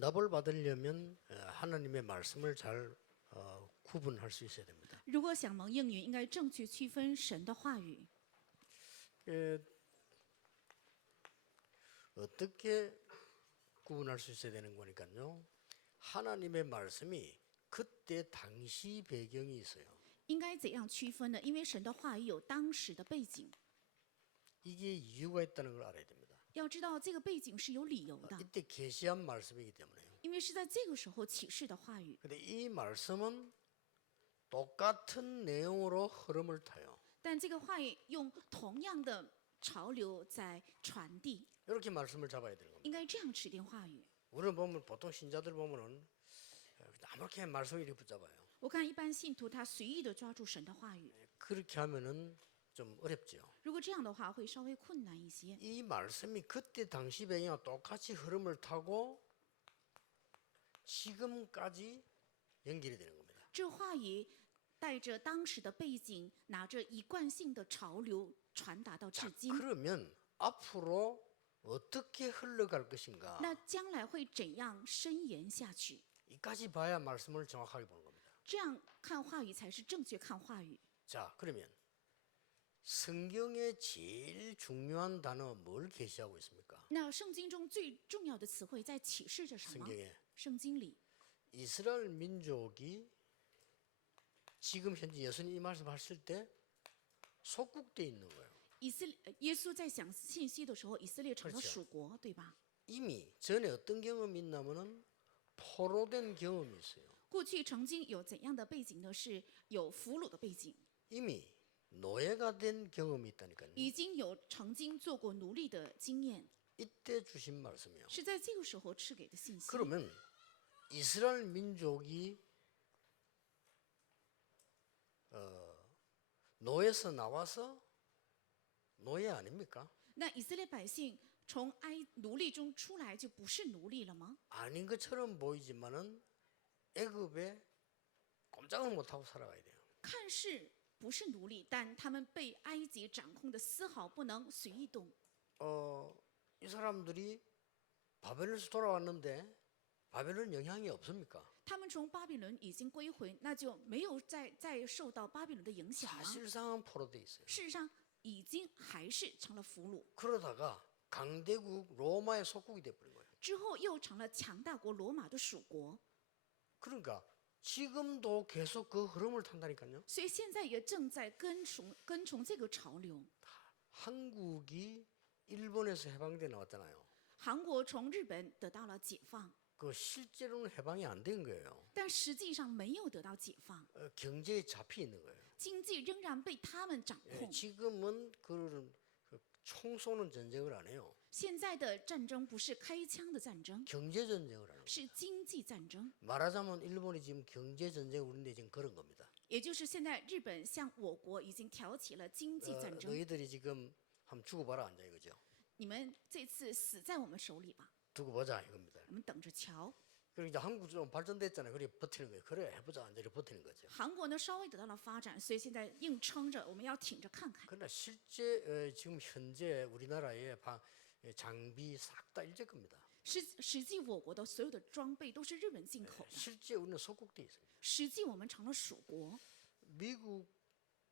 응답을 받으려면 하나님의 말씀을 잘 구분할 수 있어야 됩니다. 如果想蒙应允，应该正确区分神的话语。 어떻게 구분할 수 있어야 되는 거니까요. 하나님의 말씀이 그때 당시 배경이 있어요. 应该怎样区分呢？因为神的话语有当时的背景， 이게 이유가 있다는 걸 알아야 됩니다. 要知道这个背景是有理由的， 이때 계시한 말씀이기 때문에요. 因为是在这个时候启示的话语。 근데 이 말씀은 똑같은 내용으로 흐름을 타요. 但这个话语用同样的潮流在传递， 이렇게 말씀을 잡아야 되는 겁니다. 应该这样指定话语。 우리는 보면 보통 신자들 보면은 아무렇게 말씀을 이렇게 붙잡아요. 我看一般信徒他随意的抓住神的话语， 그렇게 하면은 좀 어렵죠. 如果这样的话会稍微困难一些。 이 말씀이 그때 당시 배경과 똑같이 흐름을 타고 지금까지 연결이 되는 겁니다. 这话语带着当时的背景，拿着一贯性的潮流传达到至 자, 今。 그러면 앞으로 어떻게 흘러갈 것인가? 那将来会怎样伸延下去？ 이까지 봐야 말씀을 정확하게 보는 겁니다. 这样看话语才是正确看话语。 자, 그러면 성경의 제일 중요한 단어 뭘 계시하고 있습니까? 那圣经中最重要的词汇在启示着什么？ 성경에 圣经里， 이스라엘 민족이 지금 현재 예수님 이 말씀하실 때 속국돼 있는 거예요. 耶稣在讲信息的时候，以色列成了 그렇죠 属国，对吧？ 이미 전에 어떤 경험이 있냐면은 포로된 경험이 있어요. 过去曾经有怎样的背景呢？是有俘虏的背景， 이미 노예가 된 경험이 있다니까요. 已经有曾经做过奴隶的经验， 이때 주신 말씀이요. 是在这个时候赐给的信息。 그러면 이스라엘 민족이 노예에서 나와서 노예 아닙니까? 那以色列百姓从奴隶中出来，就不是奴隶了吗？ 아닌 것처럼 보이지만은 애굽에 꼼짝을 못하고 살아가야 돼요. 看似不是奴隶，但他们被埃及掌控的丝毫不能随意动。 이 사람들이 바벨론에서 돌아왔는데 바벨론 영향이 없습니까? 他们从巴比伦已经归回，那就没有再受到巴比伦的影响吗？ 사실상은 포로돼 있어요. 事实上，已经还是成了俘虏， 그러다가 강대국 로마의 속국이 돼버린 거예요. 之后又成了强大国罗马的属国。 그러니까 지금도 계속 그 흐름을 탄다니까요. 所以现在也正在跟从这个潮流。 한국이 일본에서 해방돼 나왔잖아요. 韩国从日本得到了解放， 그 실제로는 해방이 안 된 거예요. 但实际上没有得到解放， 경제에 잡혀 있는 거예요. 经济仍然被他们掌 예, 控。 지금은 그 총 쏘는 전쟁을 안 해요. 现在的战争不是开枪的战争， 경제 전쟁을 하는 거예요. 是经济战争。 말하자면 일본이 지금 경제 전쟁 우리인데 지금 그런 겁니다. 也就是现在日本向我国已经挑起了经济战争， 너희들이 지금 한번 두고 봐라 앉아 이거죠. 你们这次死在我们手里吧， 두고 보자 이겁니다. 我们等着瞧。 그리고 이제 한국 좀 발전됐잖아요. 그래 버티는 거예요. 그래 해보자 앉아 이렇게 버티는 거죠. 韩国呢稍微得到了发展，所以现在硬撑着，我们要挺着看看。 그러나 실제 지금 현재 우리나라의 장비 싹 다 일제 겁니다. 实际我国的所有的装备都是日本进口的， 실제 우리는 속국돼 있습니다. 实际我们成了属国。 미국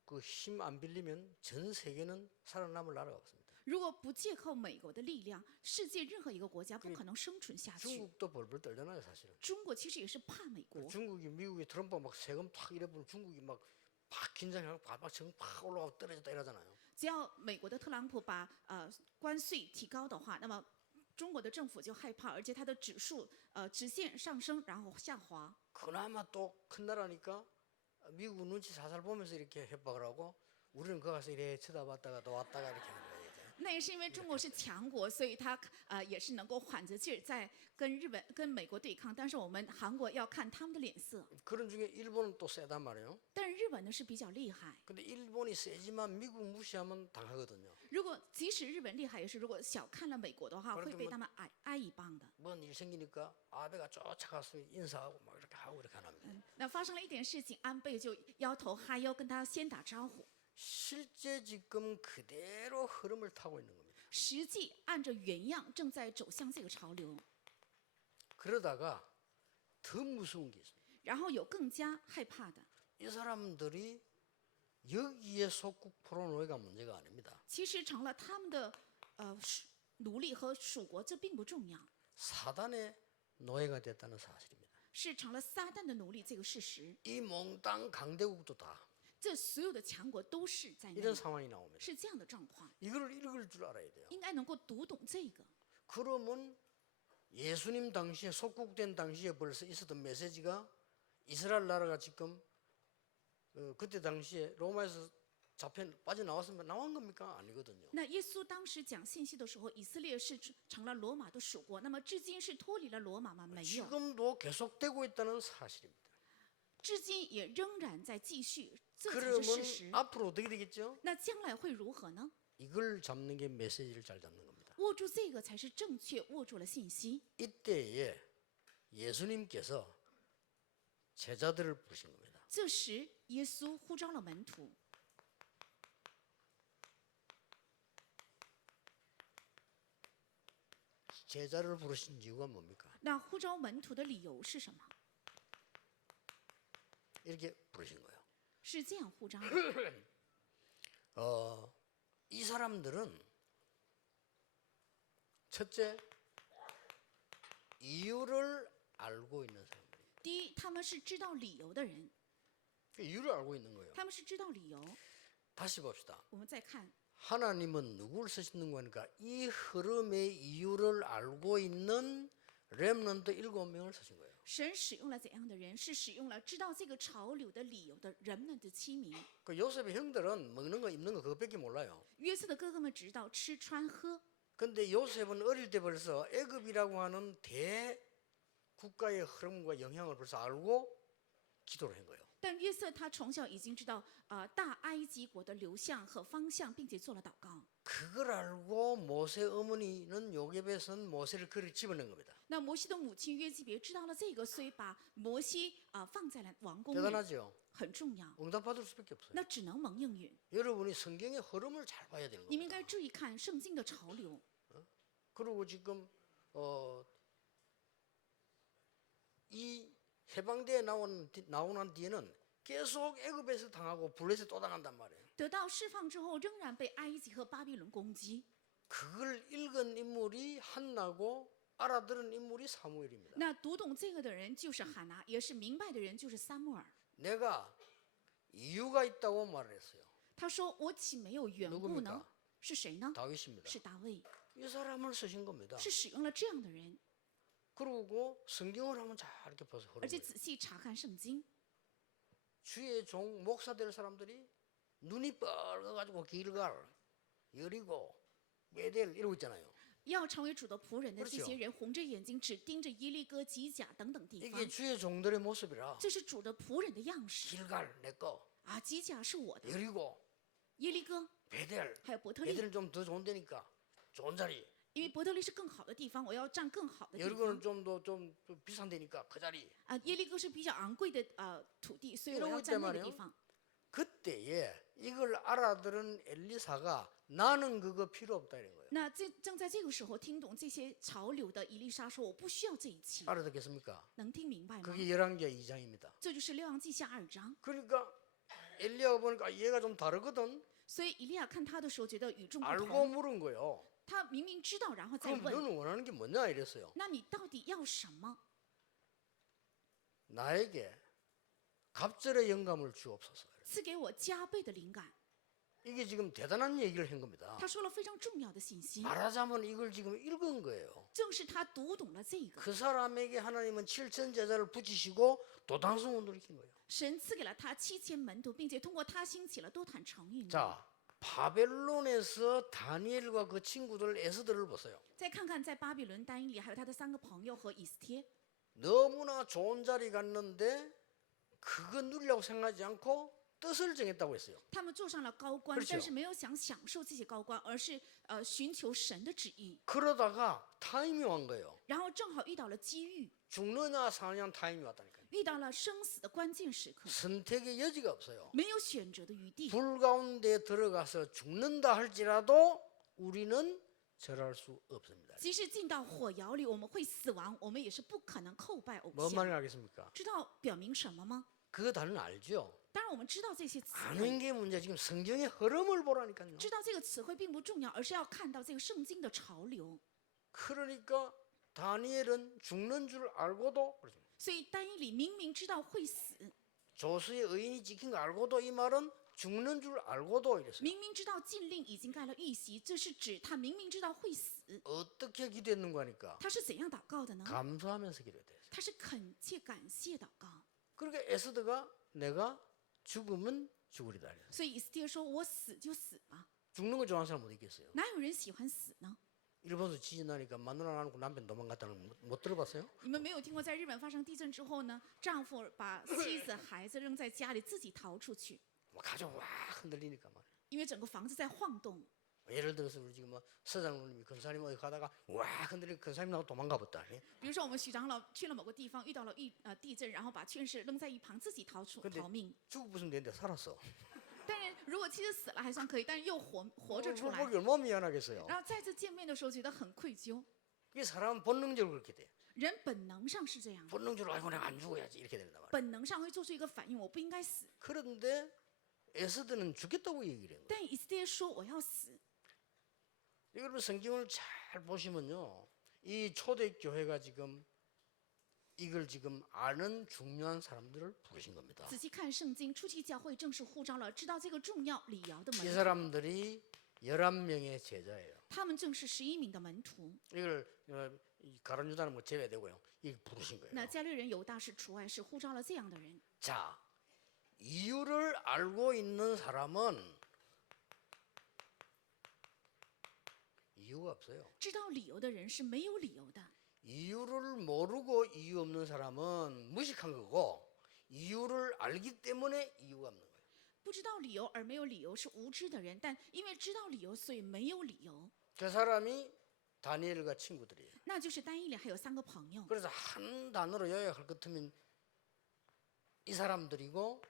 그 힘 안 빌리면 전 세계는 살아남을 나라가 없습니다. 如果不借靠美国的力量，世界任何一个国家不可能生存下去。 중국도 벌벌 떨잖아요, 사실은. 中国其实也是怕美国， 중국이 미국이 트럼프 막 세금 탁 이래보면 중국이 막 긴장하고 팍 올라가고 떨어졌다 이러잖아요. 只要美国的特朗普把关税提高的话，那么中国的政府就害怕，而且它的指数直线上升，然后下滑。 그나마 또 큰 나라니까 미국 눈치 살살 보면서 이렇게 협박을 하고 우리는 거기 가서 이래 쳐다봤다가 또 왔다가 이렇게 하는 거예요. 那也是因为中国是强国，所以它也是能够缓着劲儿在跟美国对抗。但是我们韩国要看他们的脸色， 그런 중에 일본은 또 세단 말이에요. 但是日本呢是比较厉害。 근데 일본이 세지만 미국 무시하면 당하거든요. 如果即使日本厉害，也是如果小看了美国的话， 그런데 会被他们挨一棒的。 뭔 일 생기니까 아베가 쫓아가서 인사하고 막 이렇게 하고 이렇게 안 합니다. 那发生了一点事情，安倍就摇头哈腰跟他先打招呼， 실제 지금 그대로 흐름을 타고 있는 겁니다. 实际按着原样正在走向这个潮流。 그러다가 더 무서운 게 있습니다. 然后有更加害怕的， 이 사람들이 여기에 속국 포로노예가 문제가 아닙니다. 其实成了他们的奴隶和属国，这并不重要， 사단의 노예가 됐다는 사실입니다. 是成了撒旦的奴隶这个事实。 이 몽땅 강대국도 다 这所有的强国都是在那 이런 里， 상황이 나옵니다. 是这样的状况， 이걸 읽을 줄 알아야 돼요. 应该能够读懂这个。 그러면 예수님 당시에 속국된 당시에 벌써 있었던 메시지가 이스라엘 나라가 지금 그때 당시에 로마에서 잡혀 빠져나왔으면 나온 겁니까? 아니거든요. 那耶稣当时讲信息的时候，以色列是成了罗马的属国，那么至今是脱离了罗马吗？没有， 지금도 계속되고 있다는 사실입니다. 至今也仍然在继续，这才是事 그러면 实。 앞으로 어떻게 되겠죠? 那将来会如何呢？ 이걸 잡는 게 메시지를 잘 잡는 겁니다. 握住这个才是正确握住了信息。 이때에 예수님께서 제자들을 부르신 겁니다. 这时，耶稣呼召了门徒。 제자를 부르신 이유가 뭡니까? 那呼召门徒的理由是什么？ 이렇게 부르신 거예요. 是这样呼召的。 이 사람들은 첫째 이유를 알고 있는 사람들이에요. 第一，他们是知道理由的人， 이유를 알고 있는 거예요. 他们是知道理由。 다시 봅시다. 我们再看， 하나님은 누구를 쓰시는 거니까 이 흐름의 이유를 알고 있는 렘넌트 7명을 쓰신 거예요. 神使用了怎样的人？是使用了知道这个潮流的理由的人们的7名。 그 요셉의 형들은 먹는 거 입는 거 그것밖에 몰라요. 约瑟的哥哥们知道吃穿喝， 근데 요셉은 어릴 때 벌써 애굽이라고 하는 대국가의 흐름과 영향을 벌써 알고 기도를 한 거예요. 但约瑟他从小已经知道大埃及国的流向和方向，并且做了祷告。 그걸 알고 모세 어머니는 요셉에선 모세를 그리 집어넣은 겁니다. 那摩西的母亲约基别知道了这个，所以把摩西放在了王宫里， 대단하죠. 很重要。 응답받을 수밖에 없어요. 那只能蒙应允。 여러분이 성경의 흐름을 잘 봐야 되는 你们应该 겁니다. 注意看圣经的潮流。 그리고 지금 이 해방대에 나오는 뒤에는 계속 애굽에서 당하고 블레셋 또 당한단 말이에요. 得到释放之后，仍然被埃及和巴比伦攻击。 그걸 읽은 인물이 한나고 알아들은 인물이 사무엘입니다. 那读懂这个的人就是哈拿，也是明白的人就是撒母耳。 내가 이유가 있다고 말을 했어요. 他说：“我岂没有缘故 누굽니까 呢？”是谁呢？ 다윗입니다. 是大卫， 이 사람을 쓰신 겁니다. 是使用了这样的人。 그리고 성경을 한번 잘 이렇게 보세요. 而且仔细查看圣经， 주의 종 목사 될 사람들이 눈이 뻘거가지고 길갈, 여리고, 베델 이러고 있잖아요. 要成为主的仆人的 그렇죠 这些人，红着眼睛只盯着耶利哥、吉甲等等地方 이게 ， 주의 종들의 모습이라. 这是主的仆人的样式 길갈 내 거, 啊！吉甲是我的， 여리고, 耶利哥 베델. 还有伯特利， 베델은 좀 더 좋은 데니까 좋은 자리. 因为伯特利是更好的地方，我要占更好的地 여리고는 方 좀 비싼 데니까 그 자리. 啊！耶利哥是比较昂贵的土地，所以我 이러고 要 있단 占那个 말이에요 地方。 그때에 이걸 알아들은 엘리사가 나는 그거 필요 없다 이런 거예요. 那正在这个时候听懂这些潮流的以利沙说：“我不需要这一切， 알아듣겠습니까? 能听明白吗 그게 열왕기하 2장입니다. ？”这就是列王记下2章。 그러니까 엘리야가 보니까 얘가 좀 다르거든. 所以以利亚看他的时候觉得与众不 알고 同， 물은 거예요. 他明明知道，然后再 그럼 问 너는 원하는 게 뭐냐 이랬어요. ：“那你到底要什么？ 나에게 갑절의 영감을 주옵소서. 赐给我加倍的灵感。 이게 지금 대단한 얘기를 한 겁니다. 他说了非常重要的信息， 말하자면 이걸 지금 읽은 거예요. 正是他读懂了这个， 그 사람에게 하나님은 7천 제자를 붙이시고 도당성 운동을 일으킨 거예요. 神赐给了他7000门徒，并且通过他兴起了多坦城运动。 자, 바벨론에서 다니엘과 그 친구들 에스더를 보세요. 再看看在巴比伦丹尼里，还有他的3个朋友和以斯帖， 너무나 좋은 자리 갔는데 그거 누리려고 생각하지 않고 뜻을 정했다고 했어요. 他们坐上了高官， 그렇죠 但是没有想享受这些高官，而是寻求神的旨意。 그러다가 타임이 온 거예요. 然后正好遇到了机遇， 죽느냐 사느냐 타임이 왔다니까요. 遇到了生死的关键时刻， 선택의 여지가 없어요. 没有选择的余地。 불 가운데 들어가서 죽는다 할지라도 우리는 절할 수 없습니다. 即使进到火窑里，我们会死亡，我们也是不可能叩拜偶 뭔 像。 말인지 알겠습니까? 知道表明什么吗？ 그 단어는 알죠. 当然我们知道这些词汇， 아는 게 문제. 지금 성경의 흐름을 보라니까요. 知道这个词汇并不重要，而是要看到这个圣经的潮流。 그러니까 다니엘은 죽는 줄 알고도 그러죠. 所以单一里明明知道会死， 조수의 의인이 지킨 거 알고도 이 말은 죽는 줄 알고도 이랬어요. 明明知道禁令已经盖了玉玺，这是指他明明知道会死， 어떻게 기도했는가 하니까 他是怎样祷告的呢？ 감사하면서 기도했대요. 他是恳切感谢祷告。 그러니까 에스더가 내가 죽으면 죽으리다. 그랬어요. 所以以斯帖说：“我死就死吧， 죽는 거 좋아하는 사람 못 있겠어요. 哪有人喜欢死呢？ 일본에서 지진 나니까 마누라 안 하고 남편 도망갔다는 거 못 들어봤어요? 你们没有听过，在日本发生地震之后呢，丈夫把妻子、孩子扔在家里，自己逃出去， 뭐 가족 와 흔들리니까 말이에요. 因为整个房子在晃动。 예를 들어서 우리 지금 뭐 서장님이 근사님 어디 가다가 와 흔들리니까 근사님 나고 도망가 봤다. 比如说，我们许长老去了某个地方，遇到了地震，然后把劝世扔在一旁，自己逃命。 죽고 부수면 되는데 살았어. 但是如果妻子死了还算可以，但是又活着出 그걸 来， 보기 얼마나 미안하겠어요. 然后再次见面的时候觉得很愧疚。 이게 사람은 본능적으로 그렇게 돼. 人本能上是这样的， 본능적으로 아이고 내가 안 죽어야지 이렇게 된단 말이에요. 本能上会做出一个反应，我不应该死。 그런데 에스더는 죽겠다고 얘기를 해요. 但以斯帖说我要死。 여러분 성경을 잘 보시면요. 이 초대 교회가 지금 이걸 지금 아는 중요한 사람들을 부르신 겁니다. 仔细看圣经，初期教会正是呼召了知道这个重要礼谣的 이 门徒， 사람들이 11명의 제자예요. 他们正是11名的门徒。 이걸 가룟 유다는 뭐 제외되고요. 이 부르신 거예요. 那加略人犹大是除外，是呼召了这样的人。 자, 이유를 알고 있는 사람은 이유가 없어요. 知道理由的人是没有理由的。 이유를 모르고 이유 없는 사람은 무식한 거고 이유를 알기 때문에 이유가 없는 거예요. 不知道理由而没有理由是无知的人，但因为知道理由，所以没有理由。 그 사람이 다니엘과 친구들이에요. 那就是单一里还有3个朋友。 그래서 한 단어로 요약할 것 같으면 이 사람들이고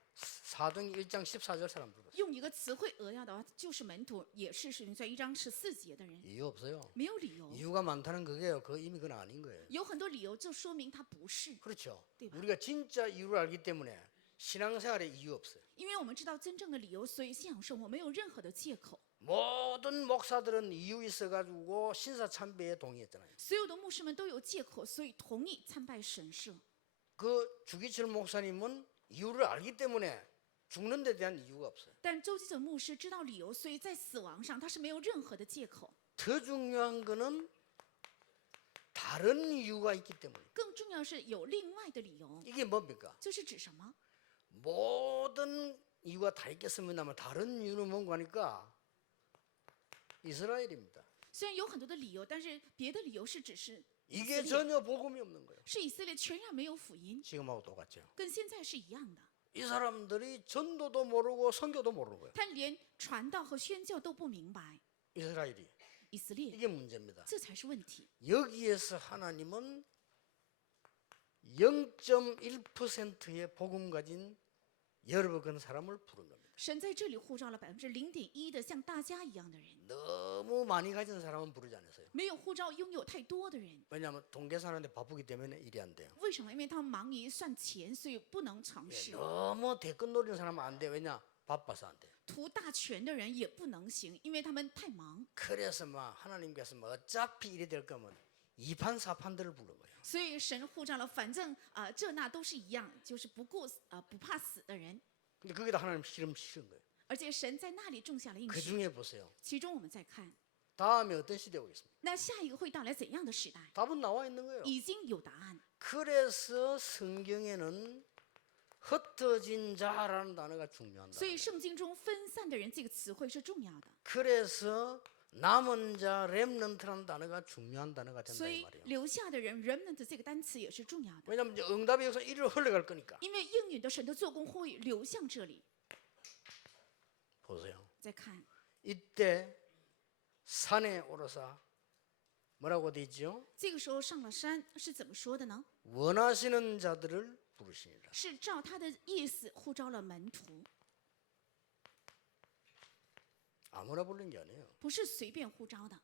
사도행 1장 14절 사람들. 用一个词汇扼要的话，就是门徒，也是使徒行传1章14节的人， 이유 없어요. 没有理由。 이유가 많다는 그게요. 그 이미 그건 아닌 거예요. 有很多理由，就说明他不是， 그렇죠. 네, 우리가 진짜 이유를 알기 때문에 신앙생활에 이유 없어요. 因为我们知道真正的理由，所以信仰生活没有任何的借口。 모든 목사들은 이유 있어가지고 신사참배에 동의했잖아요. 所有的牧师们都有借口，所以同意参拜神社。 그 주기철 목사님은 이유를 알기 때문에 죽는 데 대한 이유가 없어요. 但周基者牧师知道理由，所以在死亡上他是没有任何的借口。 더 중요한 거는 다른 이유가 있기 때문에. 更重要是有另外的理由， 이게 뭡니까? 这是指什么？ 모든 이유가 다 있겠습니다만 다른 이유는 뭔가 하니까 이스라엘입니다. 虽然有很多的理由，但是别的理由是只是 이게 전혀 복음이 없는 거예요. 是以色列全然没有福音， 지금하고 똑같죠. 跟现在是一样的。 이 사람들이 전도도 모르고 선교도 모르는 거예요. 他连传道和宣教都不明白， 이스라엘이. 以色列 이게 문제입니다. 这才是问题。 여기에서 하나님은 0.1%의 복음 가진 여러분 그런 사람을 부른 겁니다. 神在这里呼召了0.1%的像大家一样的人， 너무 많이 가진 사람은 부르지 않았어요. 没有呼召拥有太多的人。 왜냐하면 통계산하는데 바쁘기 때문에 일이 안 돼요. 为什么？因为他们忙于算钱，所以不能尝 예, 试。 너무 대권 노리는 사람은 안 돼. 왜냐? 바빠서 안 돼. 图大权的人也不能行，因为他们太忙。 그래서 막 하나님께서 뭐 어차피 이래 될 거면 2판 4판들을 부른 거예요. 所以神呼召了，反正这那都是一样，就是不怕死的人。 근데 거기다 하나님 실험 실은 거예요. 而且神在那里种下了应 그 许。 중에 보세요. 其中我们再看， 다음에 어떤 시대가 오겠습니까? 那下一个会到来怎样的时代？ 답은 나와 있는 거예요. 已经有答案。 그래서 성경에는 흩어진 자라는 단어가 중요하다. 所以圣经中分散的人这个词汇是重要的。 그래서 남은 자 렘넌트라는 단어가 중요한 단어가 된다 所 이 以 말이에요. 留下的人 remnant 这个单词也是重要的， 왜냐하면 이제 응답의 역사 이리로 흘러갈 거니까. 因为应允的神的做工会流向这里。 보세요. 再看 이때 산에 오르사 뭐라고 돼 있죠? 这个时候上了山是怎么说的呢？ 원하시는 자들을 부르시니라. 是照他的意思呼召了门徒， 아무나 부르는 게 아니에요. 不是随便呼召的。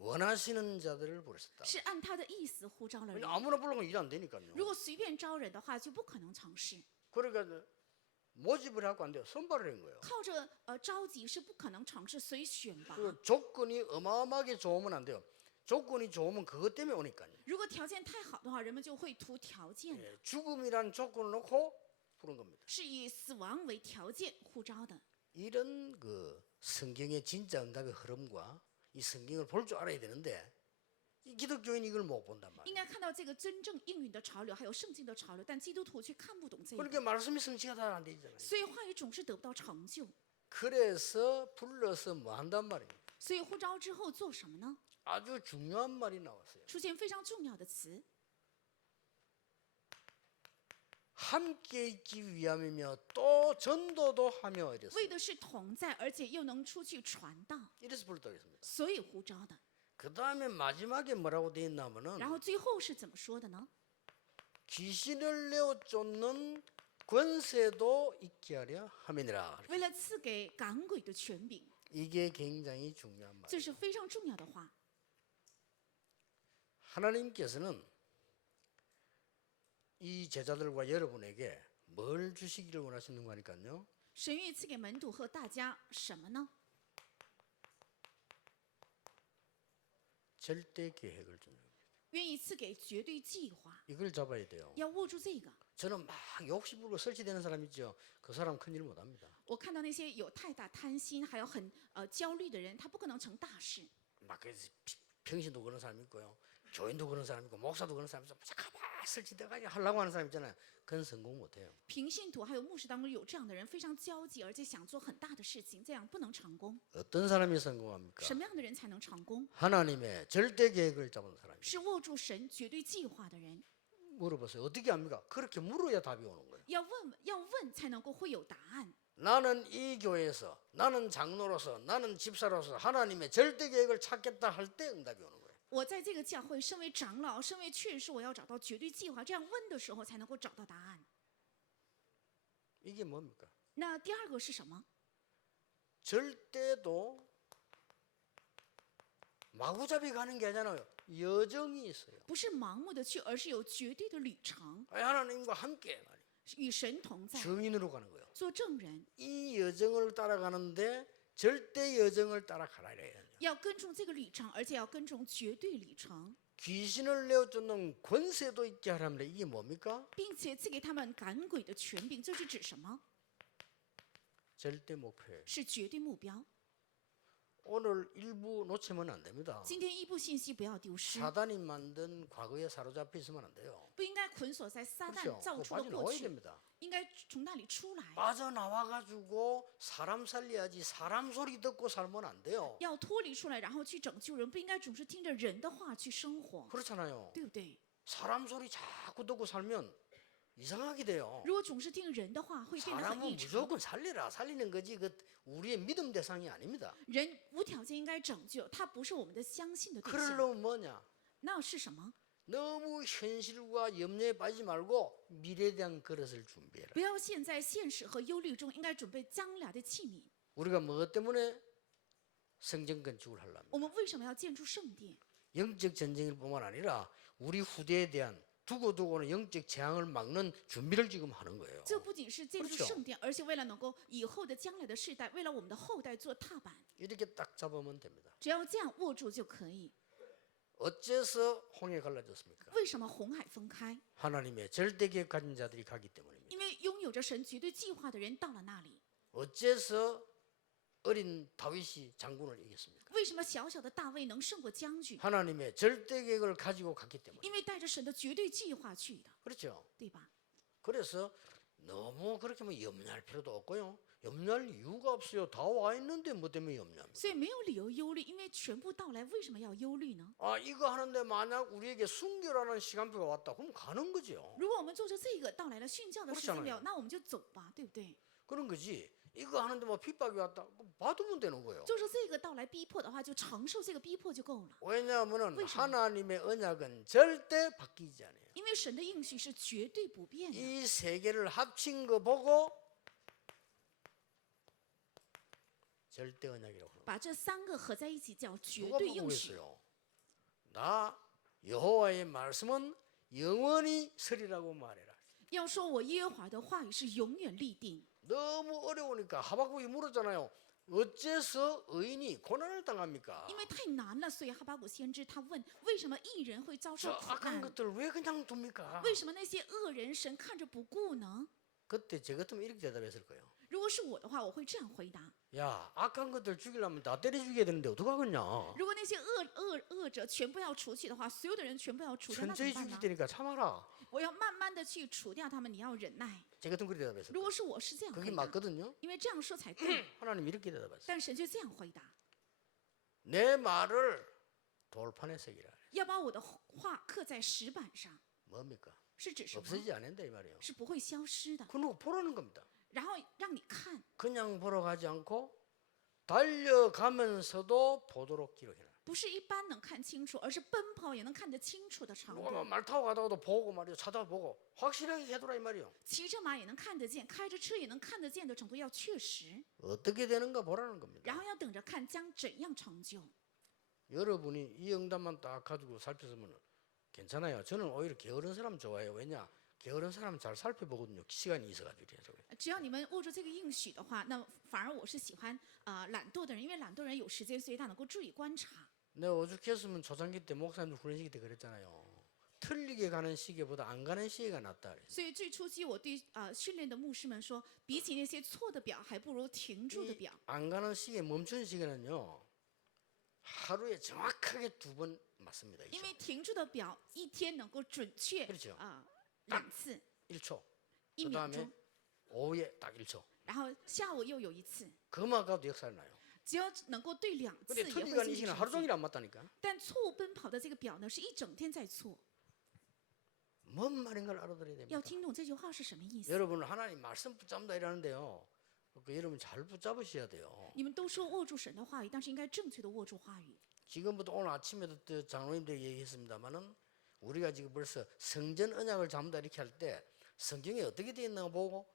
원하시는 자들을 부르셨다. 是按他的意思呼召了人。 아무나 부르면 일 안 되니까요. 如果随便招人的话，就不可能成事。 그러니까 모집을 하고 안 돼요. 선발을 한 거예요. 靠着召集是不可能成事，所以选拔。 그 조건이 어마어마하게 좋으면 안 돼요. 조건이 좋으면 그것 때문에 오니까요. 如果条件太好的话，人们就会图条件的， 예, 죽음이란 조건을 놓고 부른 겁니다. 是以死亡为条件呼召的。 이런 그 성경의 진짜 응답의 흐름과 이 성경을 볼 줄 알아야 되는데 이 기독교인 이걸 못 본단 应 말이에요. 该看到这个真正应允的潮流，还有圣经的潮流，但基督徒却看不懂这个， 그러니까 말씀이 성취가 잘 안 되잖아요. 所以话语总是得不到成就。 그래서 불러서 뭐 한단 말이에요. 所以呼召之后做什么呢？ 아주 중요한 말이 나왔어요. 出现非常重要的词， 함께 있기 위함이며 또 전도도 하며 이랬어요. 为的是同在，而且又能出去传道， 이래서 불렀다고 했습니다. 所以呼召的。 그 다음에 마지막에 뭐라고 돼 있냐면은 然后最后是怎么说的呢？ 귀신을 내어 쫓는 권세도 있게 하려 함이니라. 为了赐给赶鬼的权柄， 이게 굉장히 중요한 말. 这是非常重要的话。 하나님께서는 이 제자들과 여러분에게 뭘 주시기를 원하시는 거니까요. 神愿赐给门徒和大家什么呢？ 절대 계획을 줍니다. 愿意赐给绝对计划， 이걸 잡아야 돼요. 要握住这个。 저는 막 욕심으로 설치되는 사람 있죠. 그 사람 큰일 못합니다. 我看到那些有太大贪心，还有很焦虑的人，他不可能成大事。 막 평신도 그런 사람 있고요. 교인도 그런 사람 있고 목사도 그런 사람 있고 가만 설치돼가지고 하려고 하는 사람 있잖아요. 그건 성공 못해요. 平信徒还有牧师当中有这样的人，非常焦急，而且想做很大的事情，这样不能成功。 어떤 사람이 성공합니까? 什么样的人才能成功？ 하나님의 절대 계획을 잡은 사람이. 是握住神绝对计划的人。 물어보세요. 어떻게 합니까? 그렇게 물어야 답이 오는 거예요. 要问才能够会有答案。 나는 이 교회에서 나는 장로로서 나는 집사로서 하나님의 절대 계획을 찾겠다 할 때 응답이 오는 거예요. 我在这个教会，身为长老，身为劝士，我要找到绝对计划。这样问的时候，才能够找到答案。 이게 뭡니까? 那第二个是什么？ 절대도 마구잡이 가는 게 아니잖아요. 여정이 있어요. 不是盲目的去，而是有绝对的旅程， 하나님과 함께 말이에요. 与神同在， 증인으로 가는 거예요. 做证人。 이 여정을 따라가는데 절대 여정을 따라가라 이래요. 要跟踪这个旅程，而且要跟踪绝对旅程， 귀신을 내어쫓는 권세도 있게 하랍니다. 이게 뭡니까? 并且赐给他们赶鬼的权柄。这是指什么？ 절대 목표예요. 是绝对目标。 오늘 일부 놓치면 안 됩니다. 今天一部信息不要丢失， 사단이 만든 과거에 사로잡혀 있으면 안 돼요. 不应该捆锁在撒旦 그렇죠? 造 그거 出的过 빠져나와야 去， 됩니다. 应该从那里出来， 빠져나와가지고 사람 살려야지 사람 소리 듣고 살면 안 돼요. 要脱离出来，然后去拯救人，不应该总是听着人的话去生活， 그렇잖아요. 对不对？ 사람 소리 자꾸 듣고 살면 이상하게 돼요. 如果总是听人的话，会变得很 사람은 异常。 무조건 살리라. 살리는 거지 그 우리의 믿음 대상이 아닙니다. 人无条件应该拯救，他不是我们的相信的对象。 그러려면 뭐냐? 那是什么？ 너무 현실과 염려에 빠지지 말고 미래에 대한 그릇을 준비해라. 不要陷在现实和忧虑中，应该准备将来的器皿。 우리가 뭐 때문에 성전 건축을 하려면 我们为什么要建筑圣殿？ 영적 전쟁일 뿐만 아니라 우리 후대에 대한 두고두고는 영적 재앙을 막는 준비를 지금 하는 거예요. 这不仅是建筑 그렇죠 圣殿，而且为了能够以后的将来的世代，为了我们的后代做踏板。 이렇게 딱 잡으면 됩니다. 只要这样握住就可以。 어째서 홍해 갈라졌습니까? 为什么红海分开？ 하나님의 절대 계획 가진 자들이 가기 때문입니다. 因为拥有着神绝对计划的人到了那里。 어째서 어린 다윗이 장군을 이겼습니까? 为什么小小的大卫能胜过将军？ 하나님의 절대 계획을 가지고 갔기 때문에. 因为带着神的绝对计划去的， 그렇죠. 对吧？ 그래서 너무 그렇게 뭐 염려할 필요도 없고요. 염려할 이유가 없어요. 다 와 있는데 뭐 때문에 염려합니까? 所以没有理由忧虑，因为全部到来，为什么要忧虑呢？ 아 이거 하는데 만약 우리에게 순교라는 시간표가 왔다. 그럼 가는 거죠. 如果我们做着这个到来了训教的时间 그렇잖아요 表，那我们就走吧，对不对？ 그런 거지. 이거 하는데 뭐 핍박이 왔다. 그럼 받으면 되는 거예요. 做着这个到来逼迫的话，就承受这个逼迫就够了。 왜냐하면 왜 하나님의 언약은 절대 바뀌지 않아요. 因为神的应许是绝对不变的。 이 세 개를 합친 거 보고 절대 언약이라고 합니다. 把这三个合在一起叫绝 누가 对 보고 应许。 있어요? 나 여호와의 말씀은 영원히 서리라고 말해라. 要说我耶和华的话语是永远立定。 너무 어려우니까 하박국이 물었잖아요. 어째서 의인이 고난을 당합니까? 因为太难了，所以哈巴谷先知他问：为什么义人会遭 저 受苦 악한 难？ 것들 왜 그냥 둡니까? 为什么那些恶人神看着不顾呢？ 그때 저 같으면 이렇게 대답했을 거예요. 如果是我的话，我会这样回答： 야, 악한 것들 죽이려면 다 때려 죽여야 되는데 어떡하겠냐? 如果那些恶者全部要除去的话，所有的人全部要除掉，那怎 천천히 么办 죽일 呢？ 테니까 참아라. 我要慢慢的去除掉他们，你要忍耐。 저 같으면 그렇게 대답했을 如 거예요. 果是我是这样 그게 回答， 맞거든요. 因为这样说才对。 하나님 이렇게 대답했어요. 但神就这样回答： 내 말을 돌판에 새기라. 要把我的话刻在石板上， 뭡니까? 是指什么？ 없어지지 않는다 이 말이에요. 是不会消失的。 그거 보라는 겁니다. 然后让你看， 그냥 보러 가지 않고 달려가면서도 보도록 기록해라. 不是一般能看清楚，而是奔跑也能看得清楚的长 누가 度。 말 타고 가다가도 보고 말이요. 찾아보고 확실하게 해둬라 이 말이요. 骑着马也能看得见，开着车也能看得见的程度要确实， 어떻게 되는가 보라는 겁니다. 然后要等着看将怎样成就。 여러분이 이 응답만 딱 가지고 살펴보면 괜찮아요. 저는 오히려 게으른 사람 좋아해요. 왜냐? 게으른 사람 잘 살펴보거든요. 시간이 있어가지고. 그래서. 只要你们握住这个应许的话，那反而我是喜欢懒惰的人，因为懒惰人有时间，所以他能够注意观察。 내가 오죽했으면 초창기 때 목사님들 훈련시킬 때 그랬잖아요. 틀리게 가는 시계보다 안 가는 시계가 낫다. 그랬어요. 所以最初期我对训练的牧师们说，比起那些错的表，还不如停住的 이 表。 안 가는 시계 멈춘 시계는요. 하루에 정확하게 2번 맞습니다. 因为停住的表一天能够准确 그렇죠 2次， 1초. 1秒 그다음에 钟， 오후에 딱 1초. 然后下午又有1次， 그만 가도 역사를 나요. 只要能够对2 근데 次也 틀리게 会 가는 进 시계는 行 하루 神迹 종일 안 맞다니까. 但错误奔跑的这个表呢，是一整天在错。 뭔 말인 걸 알아들어야 要 됩니다. 听懂这句话是什么意思。 여러분은 하나님 말씀 붙잡는다 이러는데요. 그 여러분 잘 붙잡으셔야 돼요. 你们都说握住神的话语，但是应该正确的握住话语。 지금부터 오늘 아침에도 또 장로님들이 얘기했습니다만은 우리가 지금 벌써 성전 언약을 잡는다 이렇게 할 때 성경에 어떻게 되어 있는가 보고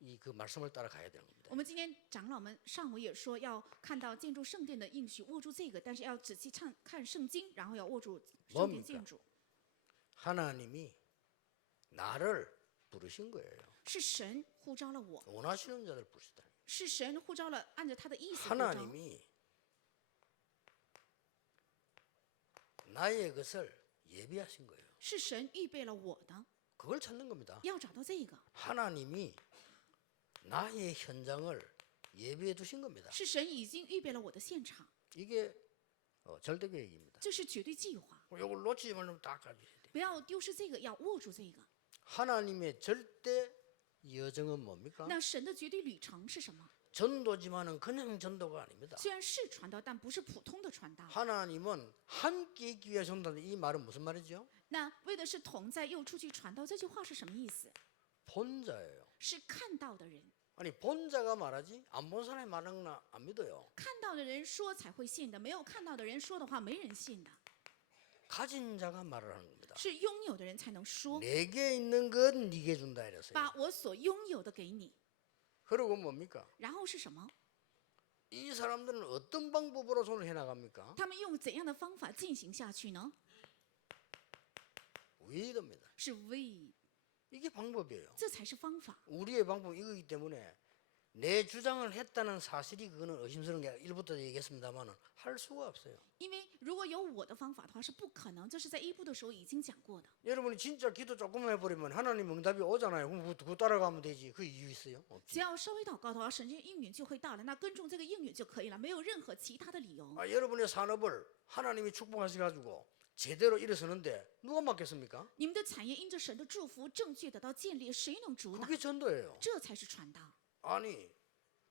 이 그 말씀을 따라가야 되는 겁니다. 我们今天长老们上午也说要看到建筑圣殿的应许，握住这个，但是要仔细看圣经，然后要握住圣殿建筑。 하나님이 나를 부르신 거예요. 是神呼召了我， 원하시는 자들 부르시다. 是神呼召了，按照他的意思呼召。 하나님이 나의 것을 예비하신 거예요. 是神预备了我的， 그걸 찾는 겁니다. 要找到这个， 하나님이 나의 현장을 예비해 두신 겁니다. 是神已经预备了我的现场， 이게 절대 계획입니다. 这是绝对计划。 이걸 놓치지 말면 다 가져야 돼요. 不要丢失这个，要握住这个。 하나님의 절대 여정은 뭡니까? 那神的绝对旅程是什么？ 전도지만은 그냥 전도가 아닙니다. 虽然是传道，但不是普通的传道。 하나님은 함께 있기 위해 전도다. 이 말은 무슨 말이죠? 那为的是同在，又出去传道，这句话是什么意思？ 본자예요. 是看到的人， 아니 본자가 말하지 안 본 사람이 말하는 건 안 믿어요. 看到的人说才会信的，没有看到的人说的话，没人信的。 가진 자가 말을 하는 겁니다. 是拥有的人才能说， 내게 있는 건 네게 준다 이랬어요. 把我所拥有的给你。 그리고 뭡니까? 然后是什么？ 이 사람들은 어떤 방법으로 손을 해나갑니까? 他们用怎样的方法进行下去呢？ 위드입니다. 是为， 이게 방법이에요. 这才是方法。 우리의 방법은 이거기 때문에 내 주장을 했다는 사실이 그거는 의심스러운 게 1부터 얘기했습니다만 할 수가 없어요. 因为如果有我的方法的话，是不可能。这是在一部的时候已经讲过的。 여러분이 진짜 기도 조금만 해버리면 하나님 응답이 오잖아요. 그럼 그거 따라가면 되지. 그 이유 있어요? 없지. 只要稍微祷告的话，神这应允就会到了。那跟从这个应允就可以了，没有任何其他的理由。 여러분의 산업을 하나님이 축복하셔가지고 제대로 일어서는데 누가 맡겠습니까? 你们的产业因着神的祝福正确得到建立，谁能主导？ 그게 전도예요. 这才是传道。 아니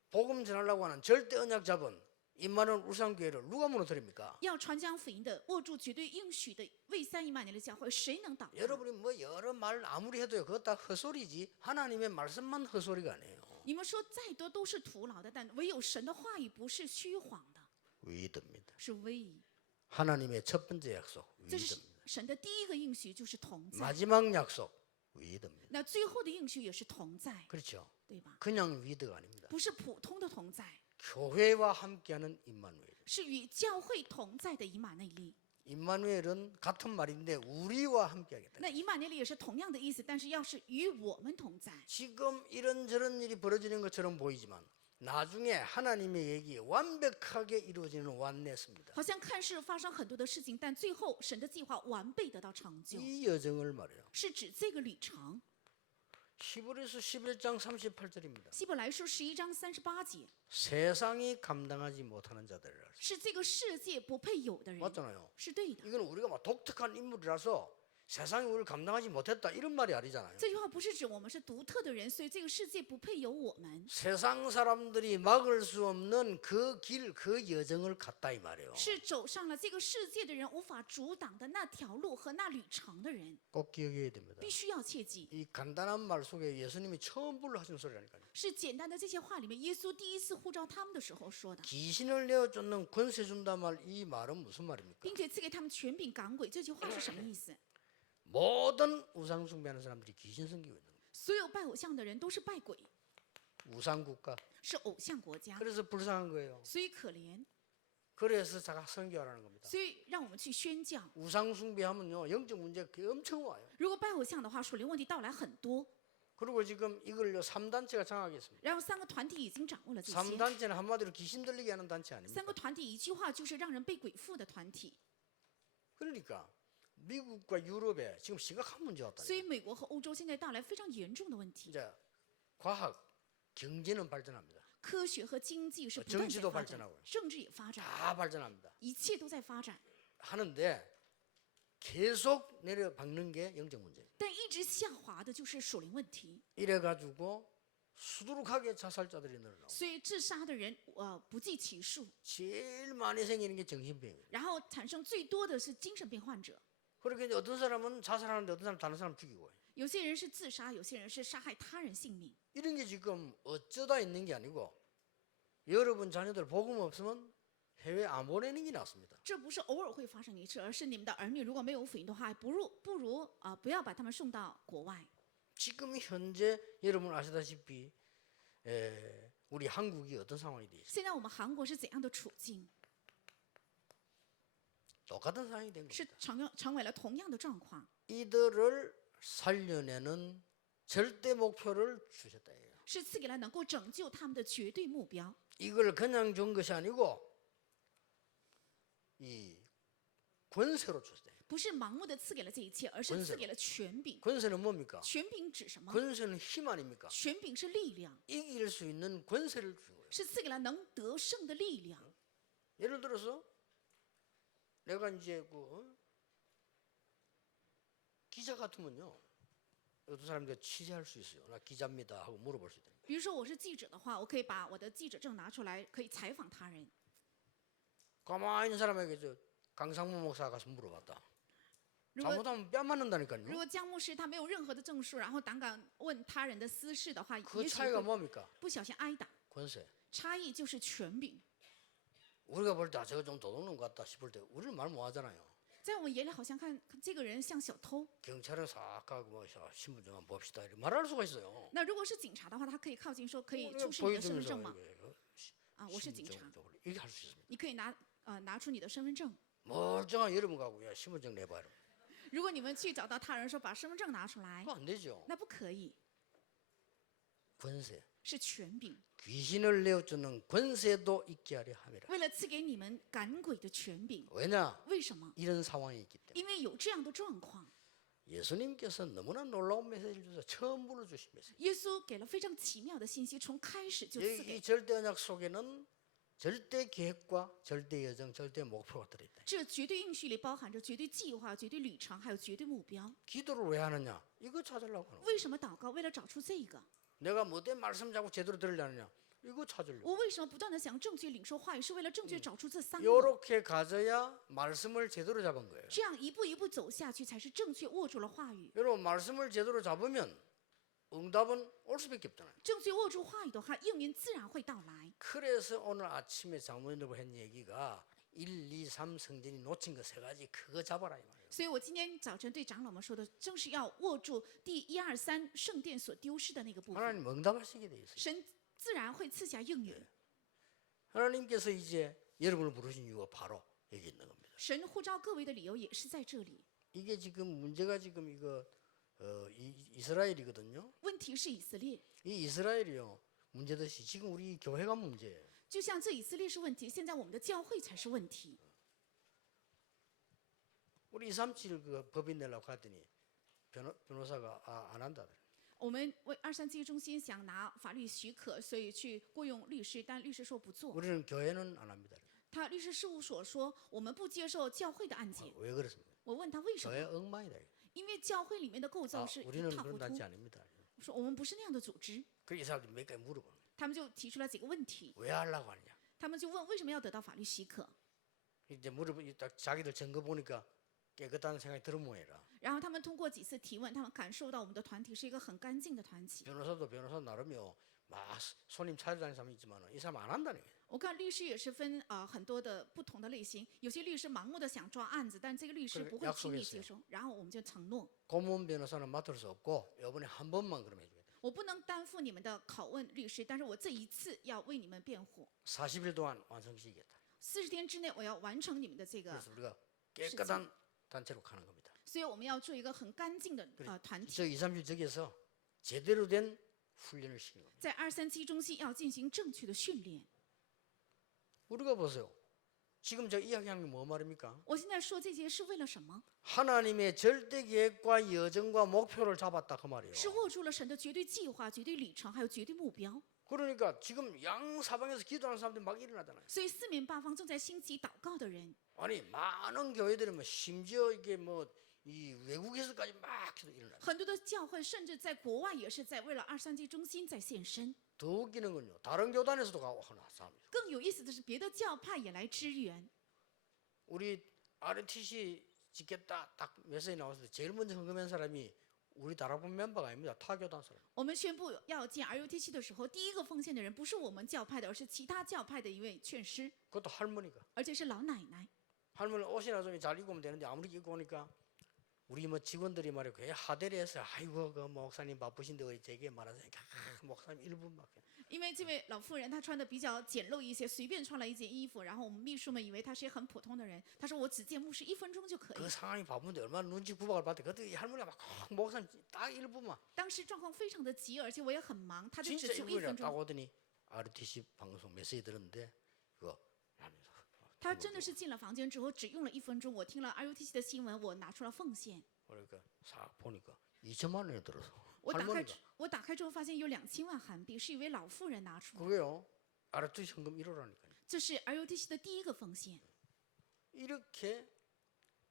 복음 전하려고 하는 절대 언약 잡은 임마누엘 울산교회를 누가 무너뜨립니까? 要传讲福音的，握住绝对应许的为三一万年的教会，谁能倒塌？ 여러분이 뭐 여러 말 아무리 해도요 그거 다 헛소리지 하나님의 말씀만 헛소리가 아니에요. 你们说再多都是徒劳的，但唯有神的话语不是虚谎的， 위드입니다. 是唯。 하나님의 첫 번째 약속 这是 위드입니다. 神的第一个应许，就是同在。 마지막 약속 위드입니다. 那最后的应许也是同在， 그렇죠. 对吧？ 그냥 위드가 아닙니다. 不是普通的同在， 교회와 함께하는 임마누엘. 是与教会同在的以马内利。 임마누엘은 같은 말인데 우리와 함께하겠다. 那以马内利也是同样的意思，但是要是与我们同在。 지금 이런저런 일이 벌어지는 것처럼 보이지만 나중에 하나님의 얘기 완벽하게 이루어지는 완내습니다. 好像看似发生很多的事情，但最后神的计划完备得到成就， 이 여정을 말해요. 是指这个旅程。 히브리서 11장 38절입니다. 希伯来书11章38节， 세상이 감당하지 못하는 자들이라. 是这个世界不配有的人， 맞잖아요. 是对的。 이건 우리가 막 독특한 인물이라서 세상이 우리를 감당하지 못했다 이런 말이 아니잖아요. 这句话不是指我们是独特的人，所以这个世界不配有我们， 세상 사람들이 막을 수 없는 그 길, 그 여정을 갔다 이 말이에요. 是走上了这个世界的人无法阻挡的那条路和那旅程的人， 꼭 기억해야 됩니다. 必须要切记。 이 간단한 말 속에 예수님이 처음 불러 하신 소리라니까요. 是简单的这些话里面，耶稣第一次呼召他们的时候说的， 귀신을 내어 쫓는 권세 준다 말, 이 말은 무슨 말입니까? 并且赐给他们权柄赶鬼。这句话是什么意思？ 모든 우상 숭배하는 사람들이 귀신 섬기고 있는 거예요. 所有拜偶像的人都是拜鬼， 우상 국가. 是偶像国家， 그래서 불쌍한 거예요. 所以可怜， 그래서 자가 선교하라는 겁니다. 所以让我们去宣教。 우상 숭배하면요 영적 문제가 엄청 와요. 如果拜偶像的话，属灵问题到来很多。 그리고 지금 이걸요 3단체가 장악했습니다. 然后3个团体已经掌握了这些， 3단체는 한마디로 귀신 들리게 하는 단체 3 아닙니까? 个团体一句话就是让人被鬼附的团体。 그러니까 미국과 유럽에 지금 심각한 문제가 왔다. 所以美国和欧洲现在到来非常严重的问题。 이제 과학, 경제는 발전합니다. 科学和经济是不断 정치도 在发展 발전하고요 ，政治也发展， 다 발전합니다. 一切都在发展。 하는데 계속 내려박는 게 영적 문제예요. 但一直下滑的就是属灵问题， 이래가지고 수두룩하게 자살자들이 늘어나고 所以自杀的人不计其数， 제일 많이 생기는 게 정신병이에요. 然后产生最多的是精神病患者。 그렇게 이제 어떤 사람은 자살하는데 어떤 사람 다른 사람 죽이고 有些人是自杀，有些人是杀害他人性命。 이런 게 지금 어쩌다 있는 게 아니고 여러분 자녀들 복음 없으면 해외 안 보내는 게 낫습니다. 这不是偶尔会发生一次，而是你们的儿女如果没有福音的话，不如不要把他们送到国外。 지금 현재 여러분 아시다시피 우리 한국이 어떤 상황이 돼 있어요? 现在我们韩国是怎样的处境？ 똑같은 상황이 된 是 겁니다. 成为了同样的状况， 이들을 살려내는 절대 목표를 주셨다 이거예요. 是赐给了能够拯救他们的绝对目标， 이걸 그냥 준 것이 아니고 이 권세로 주셨다. 不是盲目的赐给了这一切，而是赐给了权柄。 권세는 뭡니까? 权柄指什么？ 권세는 힘 아닙니까? 权柄是力量， 이길 수 있는 권세를 준 거예요. 是赐给了能得胜的力量。 예를 들어서 내가 이제 기자 같으면요 어떤 사람들 취재할 수 있어요. 나 기자입니다 하고 물어볼 수 있다. 比如说我是记者的话，我可以把我的记者证拿出来，可以采访他人。 가만히 있는 사람에게 저 강상무 목사 가서 물어봤다. 如果 잘못하면 뺨 如 맞는다니까요. 果姜牧师他没有任何的证书，然后胆敢问他人的私事的话， 그 也许 차이가 会 뭡니까? 不小心挨打。 권세. 差异就是权柄。 우리가 볼 때 저거 좀 도둑놈 같다 싶을 때 우리는 말 못하잖아요. 在我们眼里，好像看这个人像小偷。 경찰은 싹 가고 뭐 신분 좀 한번 봅시다 이렇게 말할 수가 있어요. 那如果是警察的话，他可以靠近说：“可以 우리가 出示你的身份 보여주면서 证吗？ 이게 啊，我是警察， 신분증 이렇게 할 수 있습니다. 你可以拿出你的身份证。 멀쩡한 여러분 가고 야 신분증 내봐 이러면 如果你们去找到他人说把身份证拿出来， 그거 안 되죠. 那不可以， 권세. 是权柄， 귀신을 내어주는 권세도 있게 하려 함이라. 为了赐给你们赶鬼的权柄。 왜냐? 为什么？ 이런 상황이 있기 때문에. 因为有这样的状况。 예수님께서 너무나 놀라운 메시지를 주셔서 처음 불러주신 메시지. 耶稣给了非常奇妙的信息，从开始就赐 이 给。 절대 언약 속에는 절대 계획과 절대 여정, 절대 목표가 들어있다. 这绝对应许里包含着绝对计划、绝对旅程，还有绝对目标。 기도를 왜 하느냐? 이거 찾으려고 하는 거야. 为什么祷告？为了找出这个。 내가 뭐된 말씀 자꾸 제대로 들으려느냐? 이거 찾으려고. 我为什么不断的想正确领受话语？是为了正确找出这3个。 이렇게 가져야 말씀을 제대로 잡은 거예요. 这样一步一步走下去，才是正确握住了话语。 여러분 말씀을 제대로 잡으면 응답은 올 수밖에 없잖아요. 正确握住话语的话，应允自然会到来。 그래서 오늘 아침에 장모님들과 한 얘기가 1, 2, 3 성전이 놓친 거 3가지 그거 잡아라 이 말이에요. 所以我今天早晨对长老们说的，正是要握住第1、2、3圣殿所丢失的那个部分， 하나님 응답하시게 돼 있어요. 神自然会赐下应允。 하나님께서 이제 여러분을 부르신 이유가 바로 여기 있는 겁니다. 神呼召各位的理由也是在这里。 이게 지금 문제가 지금 이거 이스라엘이거든요. 问题是以色列， 이 이스라엘이요 문제듯이 지금 우리 교회가 문제예요. 就像这以色列是问题，现在我们的教会才是问题。 우리 237 그 법인 내려고 했더니 변호사가 안 한다. 我们为237中心想拿法律许可，所以去雇佣律师，但律师说不做。 우리는 교회는 안 합니다. 他律师事务所说我们不接受教会的案件。 왜 그렇습니까? 我问他为什 교회 么？ 엉망이다. 因为教会里面的构造是 우리는 一塌 그런 糊涂。 단체 아닙니다. 我说我们不是那样的组织。 그이 사람들이 몇 가지 물어보는 거예요. 他们就提出了几个问题， 왜 하려고 하느냐? 他们就问为什么要得到法律许可， 이제 물어보니 딱 자기들 증거 보니까 깨끗한 생각이 들은 모양이라. 然后他们通过几次提问，他们感受到我们的团体是一个很干净的团体。 변호사 나름이요. 막 손님 찾아다니는 사람이 있지만 이 사람 안 한다는 거예요. 我看律师也是分很多的不同的类型，有些律师盲目的想抓案子，但这个律师 그래 不会轻易 약속했어요 接受。然后我们就承诺， 고문 변호사는 맡을 수 없고 이번에 한 번만 그럼 해줘야 돼. 我不能担负你们的拷问律师，但是我这一次要为你们辩护。 40일 동안 완성시키겠다. 40天之内我要完成你们的这个， 그래서 우리가 깨끗한 단체로 가는 겁니다. 所以我们要做一个很干净的团体。 저 237 저기에서 제대로 된 훈련을 시키는 겁니다. 在237中心要进行正确的训练。 우리가 보세요. 지금 저 이야기하는 게 뭐 말입니까? 我现在说这些是为了什么？ 하나님의 절대 계획과 여정과 목표를 잡았다 그 말이에요. 是握住了神的绝对计划、绝对里程，还有绝对目标。 그러니까 지금 양사방에서 기도하는 사람들이 막 일어나잖아요. 所以四面八方正在兴起祷告的人， 아니 많은 교회들이 뭐 심지어 이게 뭐 이 외국에서까지 막 기도 일어나요. 很多的教会甚至在国外也是在为了237中心在献身。 더 웃기는 건요. 다른 교단에서도 가고 하는 사람이죠. 更有意思的是，别的教派也来支援。 우리 RTC 짓겠다 딱 메시지 나왔을 때 제일 먼저 헌금한 사람이 우리 다락방 멤버가 아닙니다. 타 교단 사람. 我们宣布要建 RUTC 的时候，第一个奉献的人不是我们教派的，而是其他教派的一位劝师， 그것도 할머니가. 而且是老奶奶。 할머니 옷이나 좀 잘 입고 오면 되는데 아무리 입고 오니까 우리 뭐 직원들이 말이야 그 하대리 해서 아이고 그 목사님 바쁘신데 우리 제게 말하자니까 목사님 1분밖에. 因为这位老妇人她穿的比较简陋一些，随便穿了一件衣服，然后我们秘书们以为她是很普通的人。她说我只见牧师1分钟就可以 그 。 상황이 바쁜데 얼마나 눈치 구박을 받대. 그때 이 할머니가 막 목사님 딱 1분만 当时状况非常的急，而且我也很忙，她就 진짜 只求1 1분이라 分 딱 钟。 오더니 RTC 방송 메시지 들었는데 그거 하면서 她真的是进了房间之后只用了1分钟，我听了 RUTC 的新闻，我拿出了奉献。 그러니까 싹 보니까 2천만 원이 들어서 我打开 할머니가 之后发现有2000万韩币，是一位老妇人拿出的。 그게요 RTC 현금 1호라니까요. 这是 RUTC 的第一个奉献。 이렇게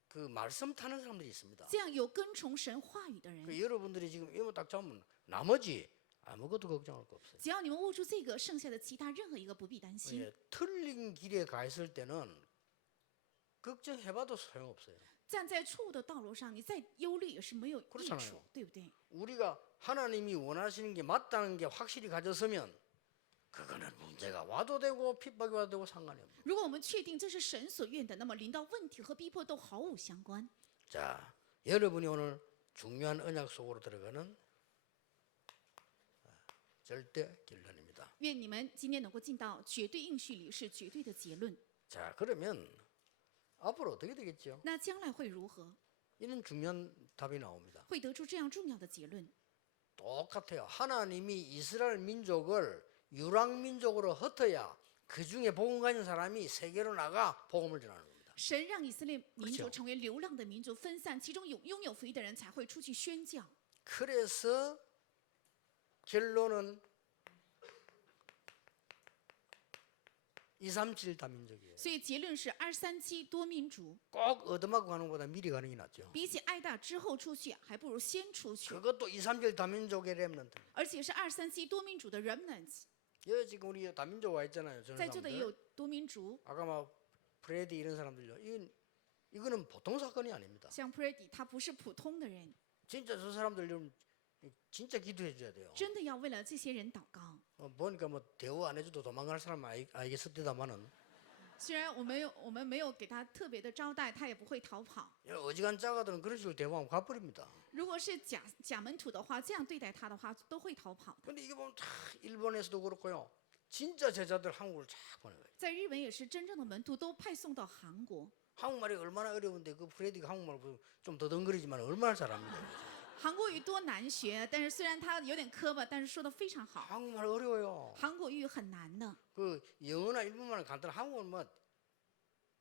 그 말씀 타는 사람들이 있습니다. 这样有跟从神话语的人， 그 여러분들이 지금 이거 딱 잡으면 나머지 아무것도 걱정할 거 없어요. 只要你们握住这个，剩下的其他任何一个不必担心。 예, 틀린 길에 가 있을 때는 걱정해봐도 소용없어요. 站在错误的道路上，你再忧虑也是没有益 그렇잖아요 处，对不对？ 우리가 하나님이 원하시는 게 맞다는 게 확실히 가졌으면 그거는 문제가 와도 되고 핍박이 와도 되고 상관이 없어요. 如果我们确定这是神所愿的，那么临到问题和逼迫都毫无相关。 자, 여러분이 오늘 중요한 언약 속으로 들어가는 절대 결론입니다. 愿你们今天能够进到绝对应许里，是绝对的结论。 자, 그러면 앞으로 어떻게 되겠죠? 那将来会如何？ 이런 중요한 답이 나옵니다. 会得出这样重要的结论。 똑같아요. 하나님이 이스라엘 민족을 유랑 민족으로 흩어야 그 중에 복음 가진 사람이 세계로 나가 복음을 전하는 겁니다. 神让以色列民族 그렇죠 成为流浪的民族，分散，其中拥有福音的人才会出去宣教。 그래서 결론은 237 다민족이에요. 所以结论是237多民族， 꼭 얻어맞고 가는 것보다 미리 가는 게 낫죠. 比起挨打之后出去，还不如先出去。 그것도 237 다민족의 렘넌트. 而且是237多民族的 remnants， 여기 지금 우리 다민족 와 있잖아요. 저런 在座的也 사람들. 有多民族， 아까 막 프레디 이런 사람들요. 이거는 보통 사건이 아닙니다. 像 Prady，他不是普通的人， 진짜 저 사람들 좀 진짜 기도해 줘야 돼요. 真的要为了这些人祷告。 보니까 뭐 대우 안 해줘도 도망갈 사람 알겠습니다만은 虽然我们没有给他特别的招待，他也不会逃跑。 어지간 짜가들은 그런 식으로 대우하면 가버립니다. 如果是假门徒的话，这样对待他的话，都会逃跑的。 근데 이게 보면 다 일본에서도 그렇고요. 진짜 제자들 한국을 쫙 보내요. 在日本也是真正的门徒都派送到韩国。 한국말이 얼마나 어려운데 그 프레디가 한국말 좀 더듬거리지만 얼마나 잘합니다. 韩国语多难学，但是虽然他有点磕巴，但是说的非常好。 한국말 어려워요. 韩国语很难的， 그 영어나 일본말은 간단한 한국은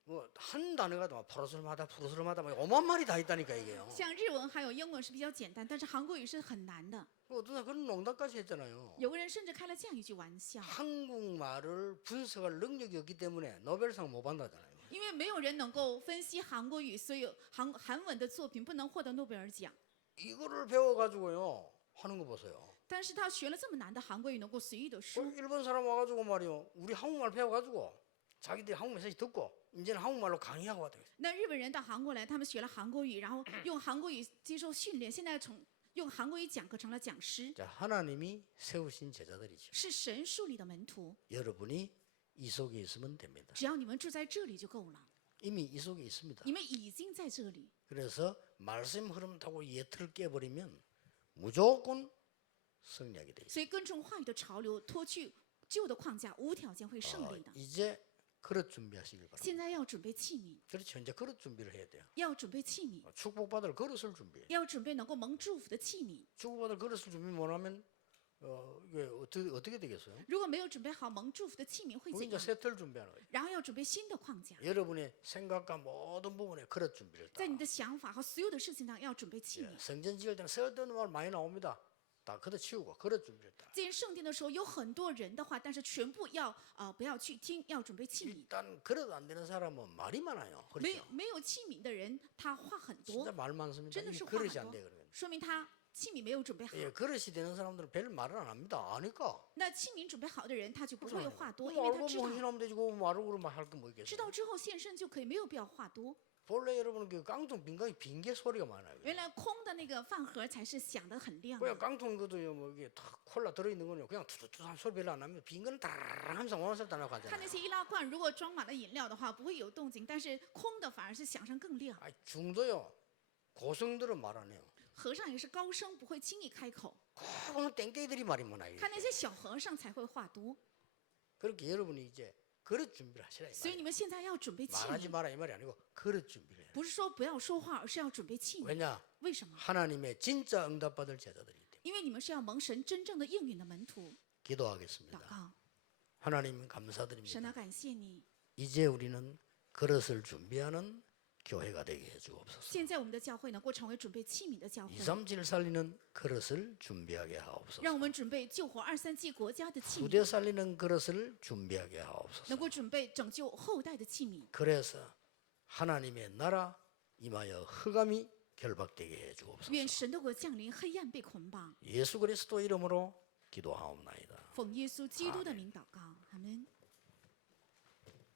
뭐한 단어가 막 포로스름하다 푸르스름하다 막 오만 말이 다 있다니까 이게요. 像日文还有英文是比较简单，但是韩国语是很难的。 그 어떤 사람 그런 농담까지 했잖아요. 有个人甚至开了这样一句玩笑， 한국말을 분석할 능력이 없기 때문에 노벨상 못 받는다잖아요. 因为没有人能够分析韩国语，所以韩文的作品不能获得诺贝尔奖。 이거를 배워가지고요 하는 거 보세요. 但是他学了这么难的韩国语，能够随意的说。 일본 사람 와가지고 말이요 우리 한국말 배워가지고 자기들이 한국 메시지 듣고 이제는 한국말로 강의하고 왔다. 那日本人到韩国来，他们学了韩国语，然后用韩国语接受训练，现在用韩国语讲课成了讲师， 자, 하나님이 세우신 제자들이죠. 是神树立的门徒。 여러분이 이 속에 있으면 됩니다. 只要你们住在这里就够了， 이미 이 속에 있습니다. 你们已经在这里。 그래서 말씀 흐름 타고 예틀을 깨버리면 무조건 승리하게 돼 있어요. 所以跟从话语的潮流，脱去旧的框架，无条件会胜利的。 이제 그릇 준비하시길 바랍니다. 现在要准备器皿， 그렇죠. 이제 그릇 준비를 해야 돼요. 要准备器皿， 축복받을 그릇을 준비해. 要准备能够蒙祝福的器皿。 축복받을 그릇을 준비 못하면 이게 어떻게 되겠어요? 如果没有准备好蒙祝福的器皿，会 우리 怎 이제 样？ 세트를 준비하는 거예요. 然后要准备新的框架， 여러분의 생각과 모든 부분에 그릇 준비를 在 다. 你的想法和所有的事情上要准备器皿。 성전 지을 때는 쓸데없는 말 많이 나옵니다. 다 그릇 치우고 그릇 준비를 다. 建圣殿的时候有很多人的话，但是全部要不要去听，要准备器皿。 일단 그릇 안 되는 사람은 말이 많아요. 没 그렇죠? 没有器皿的人，他话很 진짜 多， 말 많습니다. 真的 이 是话 그릇이 很 안 多 돼 그러면. ，说明他器皿没有准备好。 예, 그릇이 되는 사람들은 별 말을 안 합니다. 아니까. 那器皿准备好的人，他就不会话多，因 뭐 为他 알고 知道 헌신하면 되지. 그 말을 그러면 할 게 뭐 知 있겠어요? 道之后献身就可以，没有必要话多。 본래 여러분 그 깡통 빈강이 빈개 소리가 많아요. 原来空的那个饭盒才是响得很亮 그냥 的。 깡통 그도요 뭐 이게 탁 콜라 들어있는 거요 그냥 투투투한 소리 별로 안 납니다. 빈 거는 다라랑 하면서 원한살 다 나고 看那 하잖아요. 些易拉罐，如果装满了饮料的话，不会有动静，但是空的反而是响声更亮。 아, 중도요 고성들은 말 안 해요. 和尚也是高声，不会轻易开口。 꼭 보면 땡땡이들이 말이 많아요. 看那些小和尚才会话多。 그렇게 여러분이 이제 그릇 준비를 하시라 이 所以 말이에요. 你们现在要准备器 말하지 皿， 마라 이 말이 아니고 그릇 준비를 해요. 不是说不要说话，而是要准备器皿。 왜냐? 为什么？ 하나님의 진짜 응답받을 제자들이기 때문에. 因为你们是要蒙神真正的应允的门徒。 기도하겠습니다. 祷告， 하나님 神 감사드립니다. 啊，感谢你！ 이제 우리는 그릇을 준비하는 교회가 되게 해주옵소서. 现在我们的教会能够成为准备器皿的教会， 237 살리는 그릇을 준비하게 하옵소서. 让我们准备救活237国家的器皿， 후대 살리는 그릇을 준비하게 하옵소서. 能够准备拯救后代的器皿。 그래서 하나님의 나라 임하여 흑암이 결박되게 해주옵소서. 愿神的国降临，黑暗被捆绑。 예수 그리스도 이름으로 기도하옵나이다. 奉耶稣基督的名祷告，阿门。